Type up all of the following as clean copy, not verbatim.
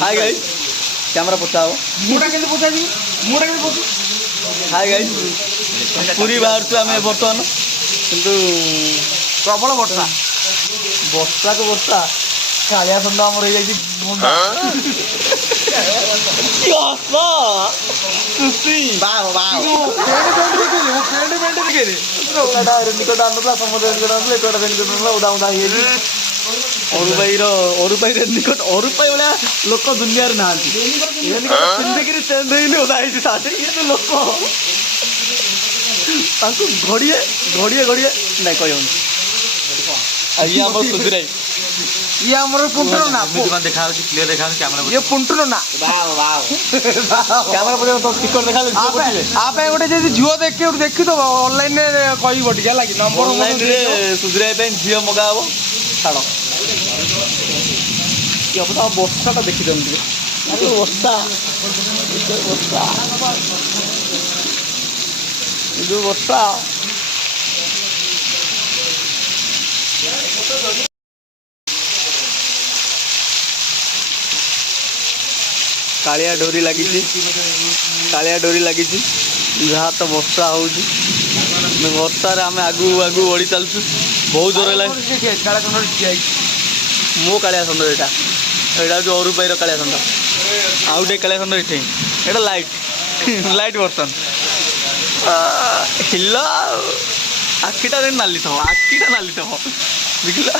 Hi guys camera पचाओ मुटा केते पचाजी मुटा केते पचु hi guys पूरी बाहर तो आम बर्तमान किंतु प्रबल वर्षा वर्षा को वर्षा कालिया सन्दा आम रही जाइए निकट आना समुद्र उदा उदा अरुपाई निकट अरुपाई भाया लोक दुनिया ना पिंधिकी चेंज उदा साथी ये तो लोक घड़िए घड़िए घड़िए ना कह ये आम सुधीराई ये हमर पुंटरो ना देखा क्लियर देखा कैमरा ये पुंटरो ना कैमरा पर तो टिकट देखा आप गोटे जदि झील देखी तो ऑनलाइन कही बटिया लगी नंबर ऑनलाइन रे सुधीराई पे झील मगा हम छाड़ ये हम तो वर्षाटा देखी दिखते वर्षा वर्षा जो वर्षा कालिया डोरी लगी कालिया डोरी लगी जहाँ तो वर्षा हो वर्षार आम आगू आगू बढ़ी चलचु बहुत जोर है मो कालिया सन्द यहाँ जो अरुपाई कालिया सन्द आउ गए कालिया सन्द ये यहाँ लाइट लाइट वर्सन हिल आखिटा नाली थो आखिटा नाली थो देखला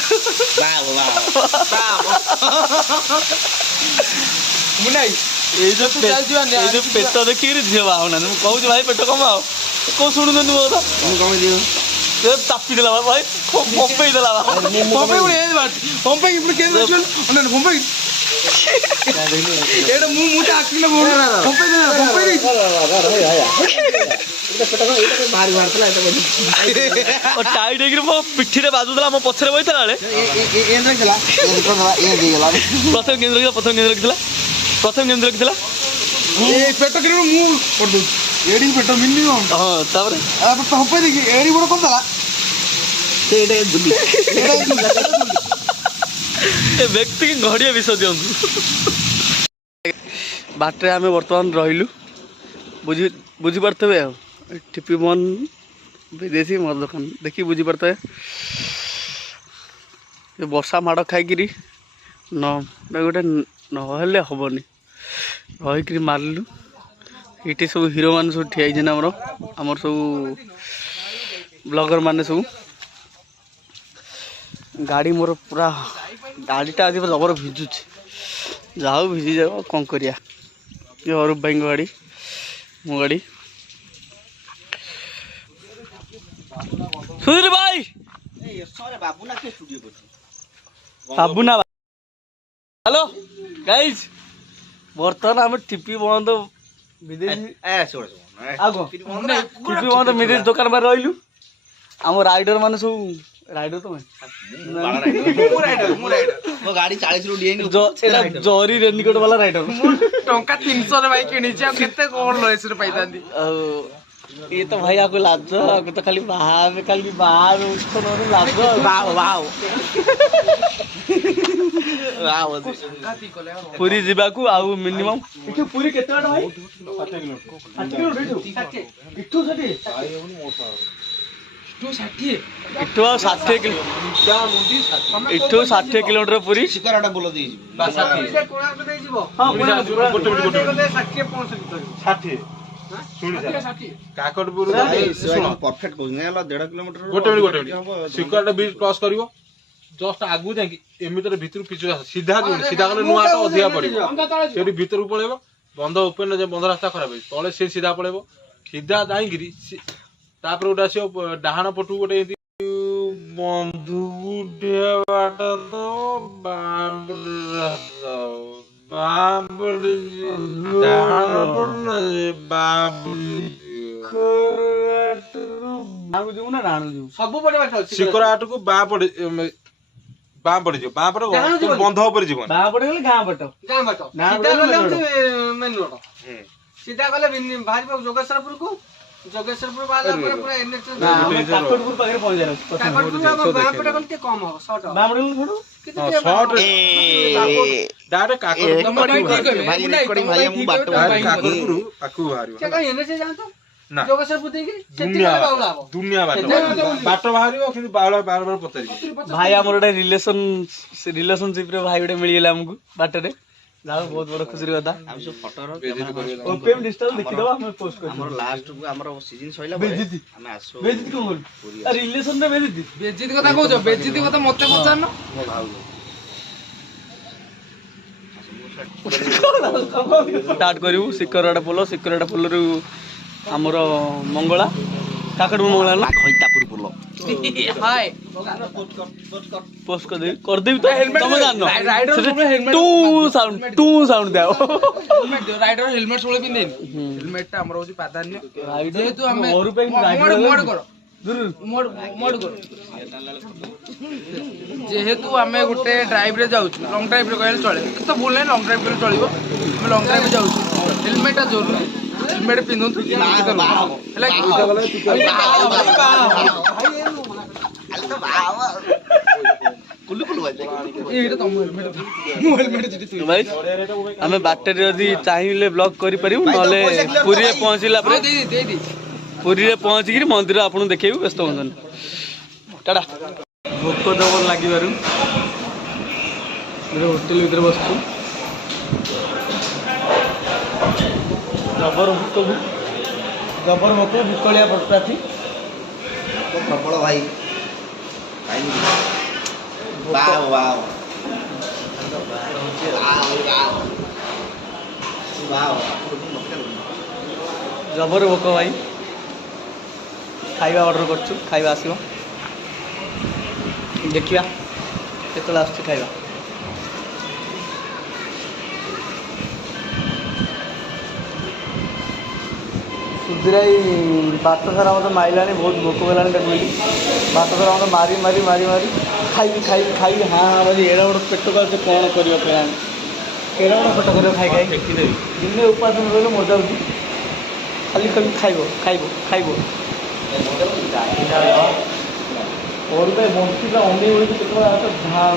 ये जो पेट देखिए झील बाहुना कहूँ भाई पेट कमाओ कौन शुणु चापी देला भाई पंपई देला टाइट हो पिठी बाजुला मो पछरे बही प्रथम केन्द्र प्रथम केन्द्र रखी प्रथम केन्द्र रखी पेट एडी पेट मिनिमम हाँ तापर पंपई देखी एडी बड़ कम दला व्यक्ति की घड़िया विष दिंतु बाटे आम बर्तमान रही बुझीपारे टिपी मन विदेशी मद दुकान देखी बुझीपारे वर्षा माड़ खाई न गोटे नहले हेनी रहीकि मारिलु ये सब हीरो मान सब ठिया आमर सब ब्लॉगर माने सब गाड़ी मोर पूरा गाड़ीटा आज जबर भिजुची जाओ भिजी जाओ कौन करिया ये अरूप भाई गाड़ी मो गाड़ी सुधीर भाई बाबू ना हेलो गाइस बर्तमान आम टिपी बंद विदेशी टिपी बंद विदेशी दुकान में रही आम राइडर मान सब राइडर तुम गाड़ी 40 रु दिए जरी रेनिकोट वाला राइडर टंका 300 रे भाई किनी छ केते कोन लयस रे पैतांदी ये तो भाई आपको लाज आपको तो खाली बाहर उसको नोरे लाज वाओ वाओ वाओ पूरी जीवा को आउ मिनिमम इठो पूरी केते बाटा भाई 60 किलोमीटर इठो 60 इठो 60 किलोमीटर पूरी शिकाराटा बोल दे काकटपुर परफेक्ट कहू नै 1.5 किलोमीटर गोटे शिकाराटा ब्रिज क्रॉस करिवो जस्ट आगु जाकी एमितर भितर पिछु सीधा सीधा गले नुआटा अधिया पड़िबो सेठी भितर पळेबो बंध ओपन जे बंध रास्ता खराब है तळे से सीधा पळेबो सीधा जाईगिरी तापर उडा से डाहाण पटु गोटे बंधु गुडे बाटा तो बाबरे डाहाण पटु सब पड़े बाटा शिकराट को बा पड़े जो बा पर बंध ऊपर जीवन बा पड़े गले गां बाटा सीधा गले मेन रोड सीधा गले भारी जोगेश्वरपुर को जोगेश्वरपुर वाला पूरा एनएच काकटपुर पाखे पहुंच जाए काकटपुर बापटा गलती कम हो शॉर्ट बामड़े छोड़ो शॉर्ट ଡାଇରେକ୍ଟ କାକରପୁର ଆକୁ ବାହାରିବ ସେ କାହିଁ ଏନେ ସେ ଜାଣନ୍ତୁ ନା ଯୋଗେଶ୍ୱରପୁର ଦେଇକି ସେଠି ଦୁନିଆ ଗଲେ ବାଉଳା ହବ। ଦୁନିଆ ବାଟ ବାହାରିବ କିନ୍ତୁ ବାଉଳା ବାର ପଚାରିବ ଭାଇ ଆମର ଗୋଟେ ରିଲେସନସିପ ରେ ଭାଇ ଗୋଟେ ମିଳିଗଲା ଆମକୁ ବାଟରେ ଯାହା ବହୁତ ବଡ ଖୁସିର କଥା। ଓପିଏମ ଡିଜିଟାଲ ଦେଖିଦବା ଆମେ ପୋଷ୍ଟ କରିବୁ। ଆମର ଲାଷ୍ଟ କୁ ଆମର ସିଜନ ସଇଲା ପରେ ବେଜିତି ଆମେ ଆସୁ ବେଜିତି କଣ କରୁଛୁ ରିଲେସନ ରେ ବେଜିତି ବେଜିତ କଥା କହୁଛ ବେଜିତ କଥା ମତେ ପଚାରୁନ। ମୋ ଭାଉଜ ଷ୍ଟାର୍ଟ କରିବୁ ଶିକରଡା ପୋଲରୁ ଆମର ମଙ୍ଗଳା କାକଟ ମଙ୍ଗଳା ନା ଖଇତାପୁର ପୋଲ ହାଏ ପୋଷ୍ଟ କରିଦେବି ତ ତମେ ଜାଣିନ ରାଇଡର ସବୁବେଳେ ହେଲମେଟ ଟୁ ସାଉଣ୍ଡ ଦିଅ ରାଇଡର ହେଲମେଟ ସବୁବେଳେ ପିନ୍ଧେନି ହେଲମେଟ ଟା ଆମର ହଉଛି ପ୍ରାଧାନ୍ୟ ଯେହେତୁ ଆମେ ଘରୁ ପାଇଁ ମୋଡ କର ମୋଡ କର ଯେହେତୁ ଆମେ ଗୋଟେ ଡ୍ରାଇଭ୍ ରେ ଯାଉଛୁ ଲଙ୍ଗ ଡ୍ରାଇଭ୍ ରେ କହିଲେ ଚଳେ କିଛି ତ ଭୁଲ ନାହିଁ ଲଙ୍ଗ ଡ୍ରାଇଭ୍ କଲେ ଚଳିବ ଆମେ ଲଙ୍ଗ ଡ୍ରାଇଭ୍ ରେ ଯାଉଛୁ ହେଲମେଟ ଟା ଜରୁରୀ ହେଲମେଟ ପିନ୍ଧନ୍ତୁ ହେଲା ଏଇଟା ତମ ହେଲମେଟ ମୁଁ ହେଲମେଟ ଯିବି ଭାଇ ଆମେ ବାଟରେ ଯଦି ଚାହିଁଲେ ବ୍ଲଗ କରିପାରିବୁ ନହେଲେ ପୁରୀରେ ପହଞ୍ଚିଲା ପରେ ଦେଇଦି ପୁରୀରେ ପହଞ୍ଚିକିରି ମନ୍ଦିର ଆପଣଙ୍କୁ ଦେଖେଇବୁ ବ୍ୟସ୍ତ ହୁଅନ୍ତୁନି ଟାଟା। ଭୋକ ଜବର ଲାଗିବାରୁ ହୋଟେଲ ଭିତରେ ବସିଛୁ ଜବର ଭୋକ ବିକଳିଆ ପ୍ରାର୍ଥୀ ପ୍ରବଳ ଭାଇ ବାଓ ବାଓ ବାଓ ଜବର ଭୋକ ଭାଇ ଖାଇବା ଅର୍ଡ଼ର କରୁଛୁ ଖାଇବା ଆସିବ ଦେଖିବା କେତେବେଳେ ଆସୁଛି ଖାଇବା। ସୁଧୀରାଇ ବାଟ ସାରା ମୋତେ ମାରିଲାଣି ବହୁତ ଭୋକ ହେଲାଣି ତାକୁ କହିଲି ବାଟ ସାରା ମୋତେ ମାରି ଖାଇବି ହାଁ ବାଜି ଏଡ଼େ ବଡ଼ ପେଟ କାଳେ ସେ କ'ଣ କରିବ କେଜାଣି ଏଡ଼େ ବଡ଼ ପେଟ କରିବ ଖାଇ ଦିନେ ଉପାସ ରହିଲେ ମଜା ହେଉଛି ଖାଲି ଖାଇବ ଘରୁ ପାଇଁ ବଞ୍ଚିଲା ଅଣ୍ଡେଇ ହୋଇଛି କେତେବେଳେ ଝାଁ